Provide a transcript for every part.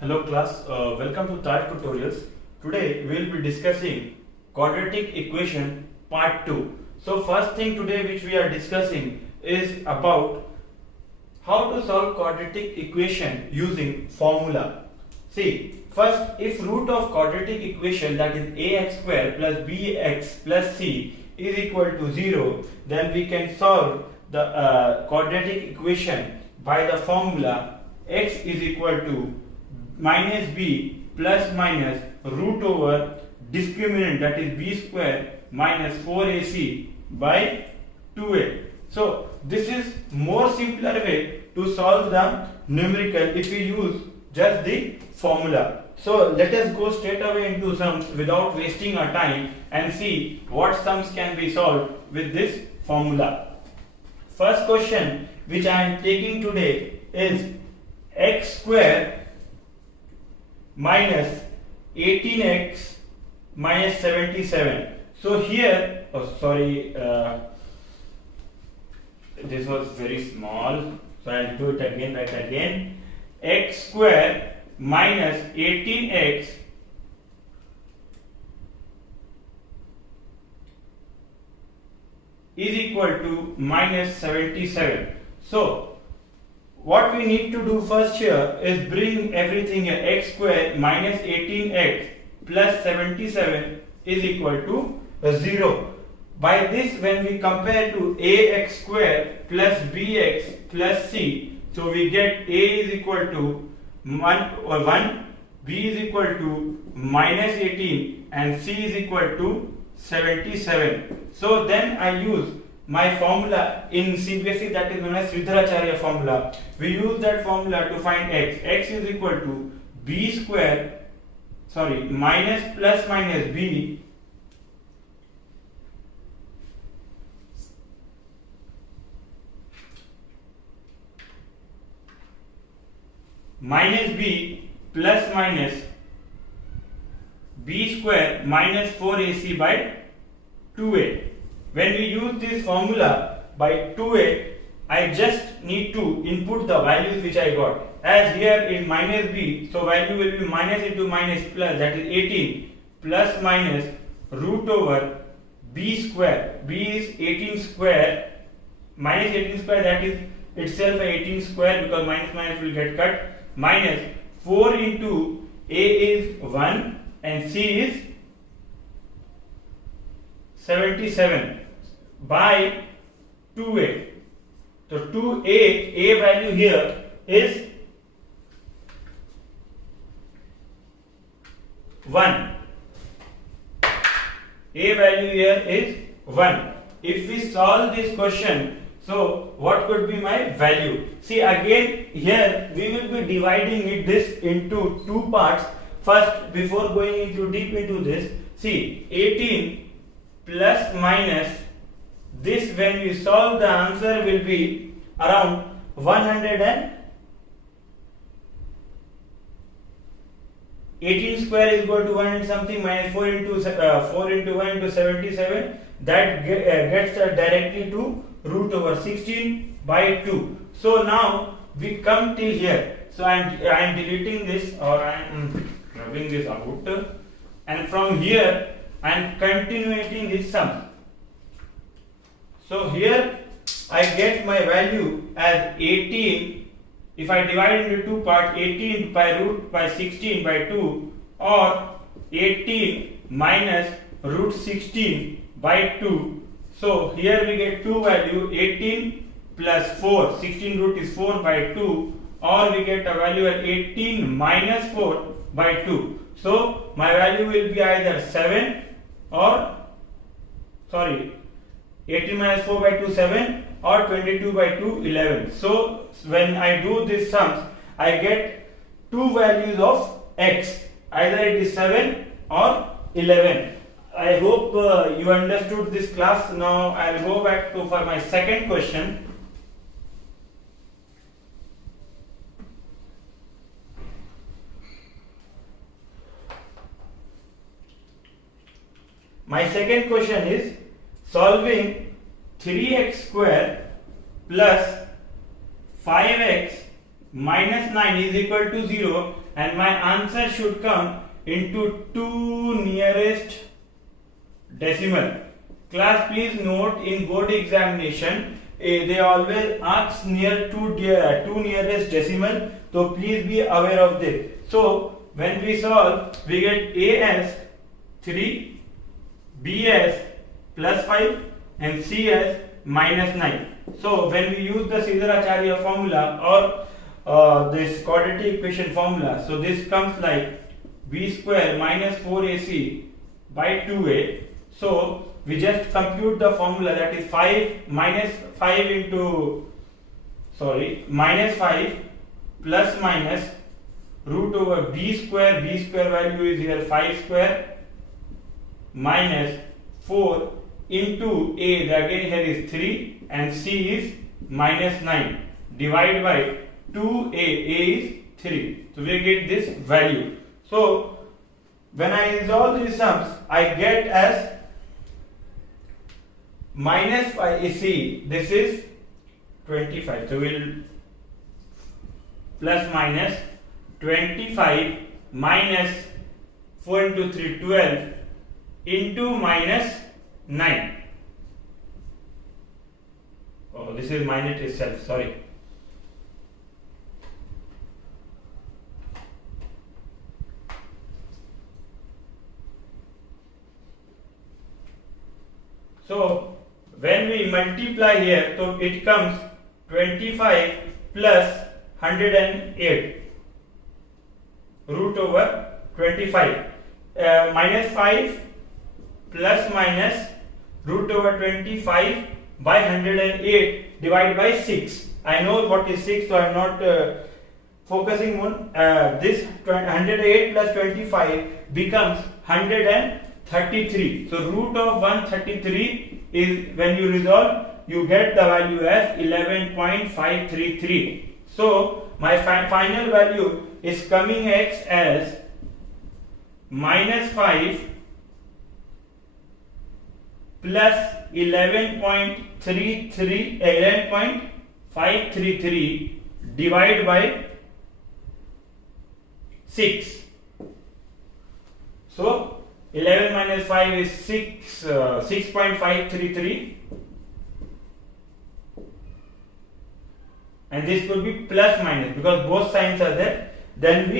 Hello class, welcome to Taj Tutorials. Today we will be discussing quadratic equation part 2. So first thing today which we are discussing is about how to solve quadratic equation using formula. See, first if root of quadratic equation, that is ax square plus bx plus c, is equal to 0, then we can solve the quadratic equation by the formula x is equal to minus b plus minus root over discriminant, that is b square minus 4ac by 2a. So this is more simpler way to solve the numerical if we use just the formula. So let us go straight away into sums without wasting our time and see what sums can be solved with this formula. First question which I am taking today is x square minus 18x minus 77. So here, this was very small, so I will do it again, right again. X square minus 18x is equal to minus 77. So what we need to do first here is bring everything here. X square minus 18x plus 77 is equal to 0. By this, when we compare to ax square plus bx plus c, so we get a is equal to 1, b is equal to minus 18 and c is equal to 77. So then I use my formula in CBSE, that is known as Sridharacharya formula. We use that formula to find x. X is equal to b square, minus plus minus b minus b plus minus b square minus 4ac by 2a. When we use this formula by 2a, I just need to input the values which I got. As here is minus b, so value will be minus into minus plus, that is 18, plus minus root over b square. B is 18 square, minus 18 square, that is itself 18 square because minus minus will get cut, minus 4 into a is 1 and c is 77 by 2a. So 2a, a value here is 1. A value here is 1. If we solve this question, so what could be my value? See, again here we will be dividing this into two parts. First, before going into deep into this, see, 18 plus minus this, when we solve the answer will be around 100 and 18 square is equal to 1 and something minus 4 into 1 into 77, that gets directly to root over 16 by 2. So now we come till here. So I am deleting this, or I am rubbing this out, and from here I am continuing this sum. So here I get my value as 18. If I divide into two parts, 18 by root by 16 by 2, or 18 minus root 16 by 2. So here we get two value, 18 plus 4, 16 root is 4 by 2, or we get a value at 18 minus 4 by 2. So my value will be either 7 or 18 minus 4 by 2 7, or 22 by 2 11. So when I do these sums, I get two values of x, either it is 7 or 11. I hope you understood this class. Now I will go back to for my second question. My second question is solving 3x square plus 5x minus 9 is equal to 0, and my answer should come into 2 nearest decimal. Class, please note, in board examination they always ask near two nearest decimal, so please be aware of this. So when we solve, we get A as 3, B as +5 and C as -9. So when we use the Sridharacharya formula or this quadratic equation formula, so this comes like b square minus 4ac by 2a. So we just compute the formula, that is minus 5 plus minus root over b square value is here 5 square minus 4 into a, again here is 3 and c is -9 divided by 2a, a is 3. So we get this value. So when I resolve these sums, I get as -5ac, this is 25. So we'll plus minus 25 minus 4 into 3, 12 into -9. Oh, this is minus itself, sorry. So when we multiply here, so it comes 25 plus 108 root over 25 minus 5 plus minus root over 25 by 108 divided by 6. I know what is 6, so I am not focusing on this. 108 plus 25 becomes 133. So root of 133 is, when you resolve, you get the value as 11.533. So my final value is coming x as -5 plus 11.533 divided by 6. So 11 minus 5 is 6.533, and this could be plus minus because both signs are there. Then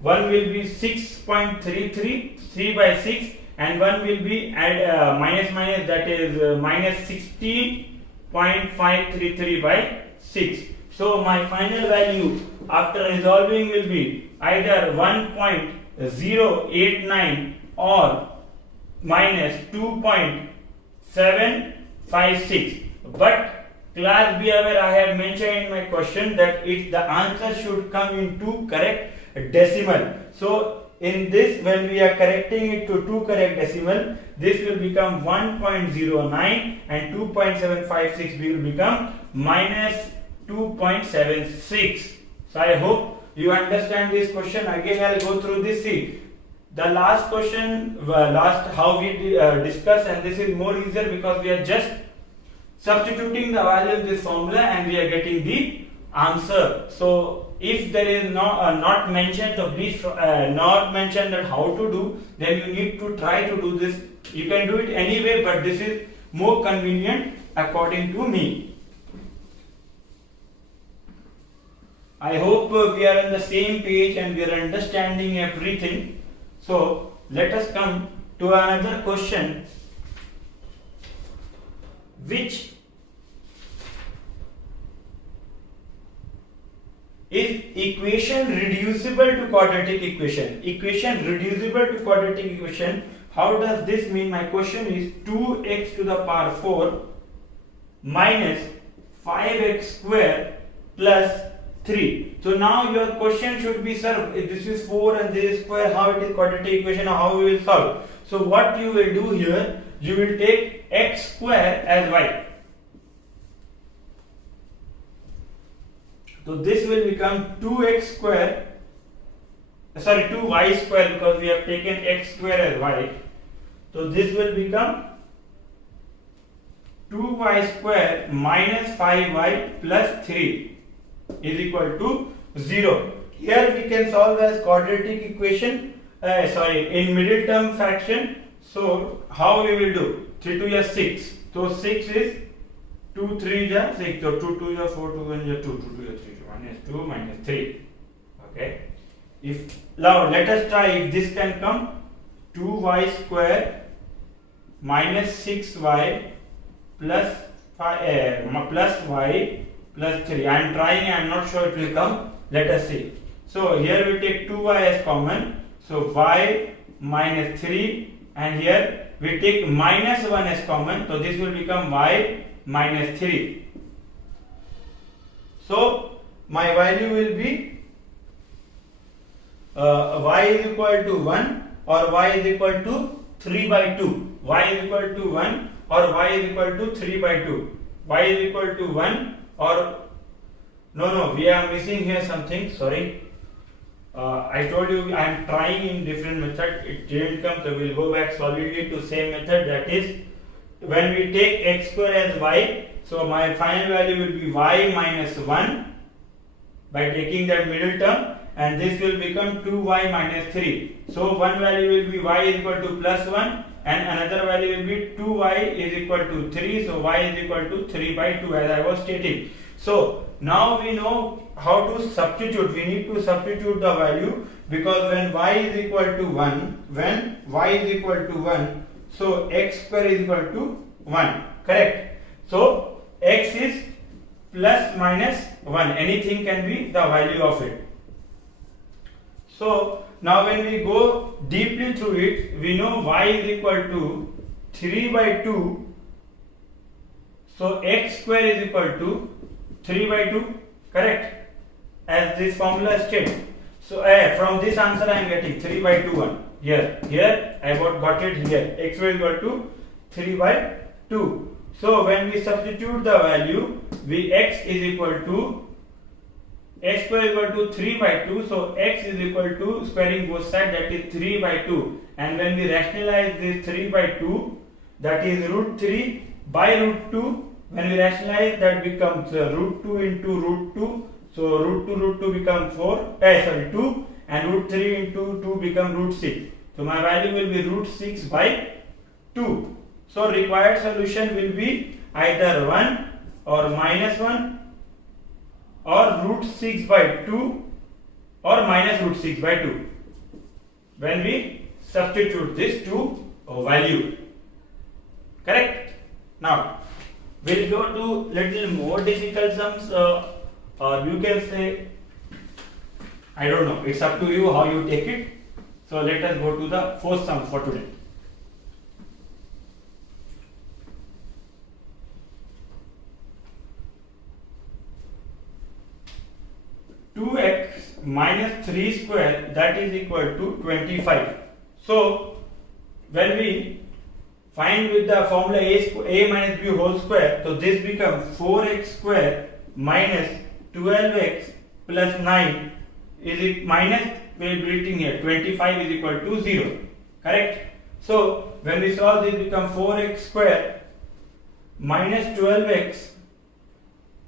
one will be 6.33, 3 by 6, and one will be minus, that is minus 16.533 by 6. So my final value after resolving will be either 1.089 or minus 2.756. But class, be aware, I have mentioned in my question that the answer should come into correct decimal. So in this, when we are correcting it to two correct decimal, this will become 1.09 and 2.756 will become minus 2.76. So I hope you understand this question. Again, I will go through this. See, the last question, how we discussed, and this is more easier because we are just substituting the value of this formula and we are getting the answer. So if there is not mentioned, so please not mention that how to do, then you need to try to do this. You can do it anyway, but this is more convenient according to me. I hope we are on the same page and we are understanding everything. So let us come to another question, which is equation reducible to quadratic equation. Equation reducible to quadratic equation. How does this mean? My question is 2x to the power 4 minus 5x square plus 3. So now your question should be, sir, if this is 4 and this is square, how it is quadratic equation, how we will solve? So what you will do here, you will take x square as y. So this will become 2y square because we have taken x square as y. So this will become 2y square minus 5y plus 3 is equal to 0. here we can solve as quadratic equation, in middle term fraction. So how we will do? 3 2 is 6. So 6 is 2 3 is 6. So 2 2 is 4, 2 1 is 2, 2 2 is 3. 1 is 2 minus 3. Okay. If now let us try if this can come. 2y square minus 6y plus 5 plus y plus 3. I am trying, I am not sure it will come. Let us see. So here we take 2y as common. So y minus 3, and here we take minus 1 as common. So this will become y minus 3. So my value will be y is equal to 1 or y is equal to 3 by 2. Y is equal to 1 or y is equal to 3 by 2. Y is equal to 1 or no, we are missing here something. Sorry. I told you I am trying in different method. It didn't come, so we will go back solidly to same method. That is, when we take x square as y, so my final value will be y minus 1 by taking that middle term, and this will become 2y minus 3. So one value will be y is equal to plus 1 and another value will be 2y is equal to 3. So y is equal to 3 by 2 as I was stating. So now we know how to substitute. We need to substitute the value, because when y is equal to 1, so x square is equal to 1. Correct? So x is plus minus 1. Anything can be the value of it. So now when we go deeply through it, we know y is equal to 3 by 2. So x square is equal to 3 by 2. Correct? As this formula states. So from this answer I am getting 3 by 2 1. Here I got it here. X square is equal to 3 by 2. So when we substitute the value, x is equal to x square is equal to 3 by 2. So x is equal to squaring both sides, that is 3 by 2. And when we rationalize this 3 by 2, that is root 3 by root 2. When we rationalize, that becomes root 2 into root 2. So root 2 become 2, and root 3 into 2 become root 6. So my value will be root 6 by 2. So required solution will be either 1 or minus 1 or root 6 by 2 or minus root 6 by 2 when we substitute this to value. Correct? Now we'll go to little more difficult sums, or you can say, I don't know, it's up to you how you take it. So let us go to the fourth sum for today. (2x minus 3 square) that is equal to 25. So when we find with the formula a minus b whole square, so this becomes 4x square minus 12x plus 9 is it minus, we will be writing here 25 is equal to 0. Correct? So when we solve this, become 4x square minus 12x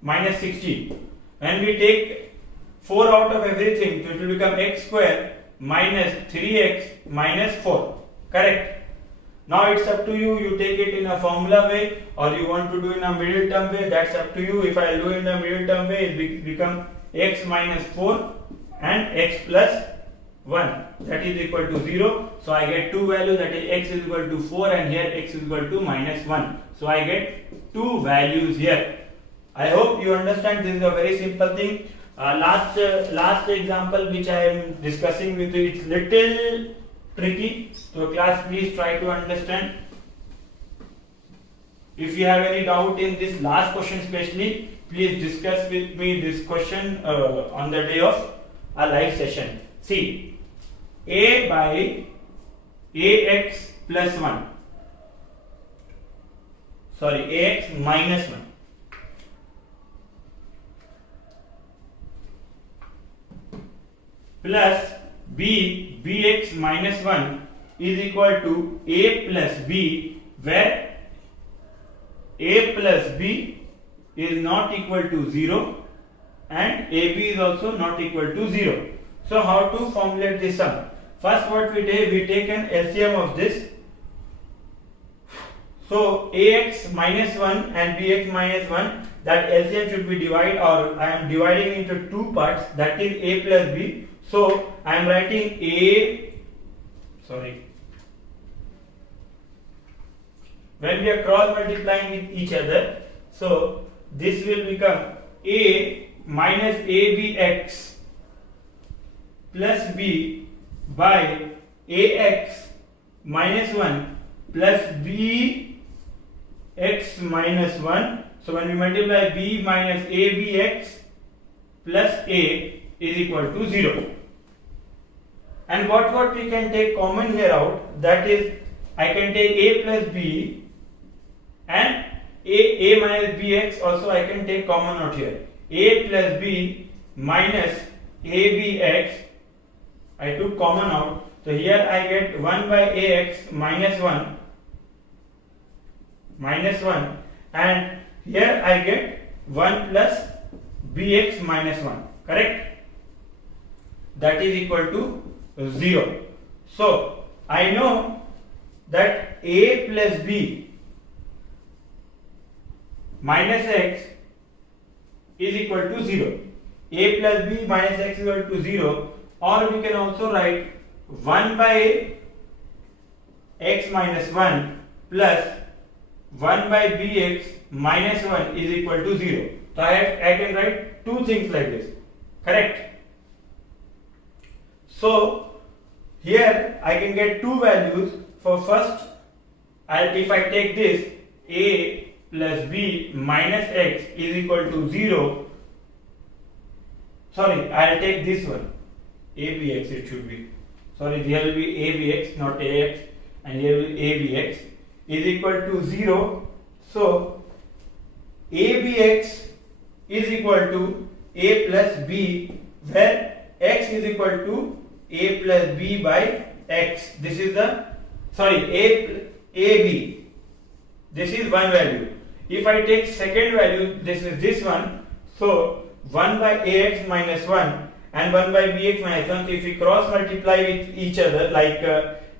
minus 16. When we take 4 out of everything, so it will become x square minus 3x minus 4. Correct? Now it's up to you. You take it in a formula way, or you want to do in a middle term way. That's up to you. If I do in a middle term way, it become x minus 4 and x plus 1, that is equal to 0. So I get two values, that is x is equal to 4 and here x is equal to minus 1. So I get two values here. I hope you understand. This is a very simple thing. Last example which I am discussing with you, it's little tricky. So class, please try to understand. If you have any doubt in this last question especially, please discuss with me this question on the day of a live session. See, a by ax plus 1, sorry, ax minus 1 plus bx minus 1 is equal to a plus b, where a plus b is not equal to 0 and AB is also not equal to 0. So how to formulate this sum? First what we take an LCM of this. So AX minus 1 and BX minus 1, that LCM should be divided, or I am dividing into two parts, that is A plus B. So I am writing when we are cross multiplying with each other, so this will become A minus ABX plus B by AX minus 1 plus BX minus 1. So when we multiply B minus ABX plus A is equal to 0. And what we can take common here out, that is I can take A plus B and A minus BX also I can take common out here. A plus B minus ABX I took common out. So here I get 1 by AX minus 1 and here I get 1 plus BX minus 1, correct? That is equal to 0. So I know that A plus B minus X is equal to 0. A plus B minus X is equal to 0, or we can also write 1 by X minus 1 plus 1 by Bx minus 1 is equal to 0. So I can write two things like this, correct? So here I can get two values. For first, if I take this A plus B minus X is equal to 0, sorry, I will take this one, ABX it should be, sorry, here will be ABX not AX, and here will be ABX is equal to 0. So ABX is equal to A plus B, where X is equal to A plus B by X. This is the, AB. This is one value. If I take second value, this is this one. So 1 by AX minus 1 and 1 by BX minus 1. So if we cross multiply with each other, like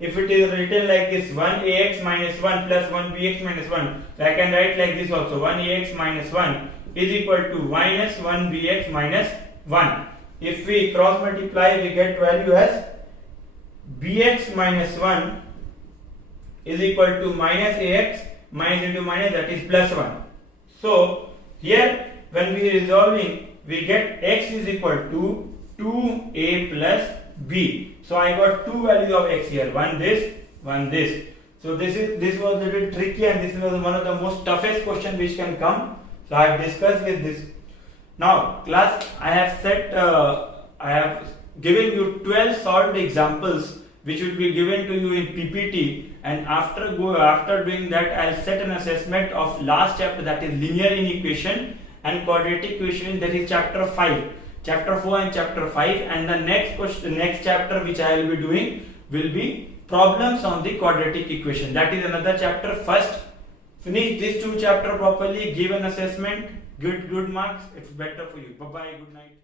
if it is written like this, 1 AX minus 1 plus 1 BX minus 1, so I can write like this also, 1 AX minus 1 is equal to minus 1 BX minus 1. If we cross multiply, we get value as BX minus 1 is equal to minus AX minus into minus, that is plus 1. So here when we are resolving, we get X is equal to 2A plus B. So I got two values of X here, one this, one this. So this was a little tricky, and this was one of the most toughest question which can come. So I have discussed with this. Now class, I have given you 12 solved examples which will be given to you in PPT, and after doing that, I'll set an assessment of last chapter, that is linear inequation and quadratic equation, that is chapter 5, chapter 4 and chapter 5, and the next chapter which I will be doing will be problems on the quadratic equation. That is another chapter. First finish these two chapters properly, give an assessment, good marks, it's better for you. Bye bye, good night.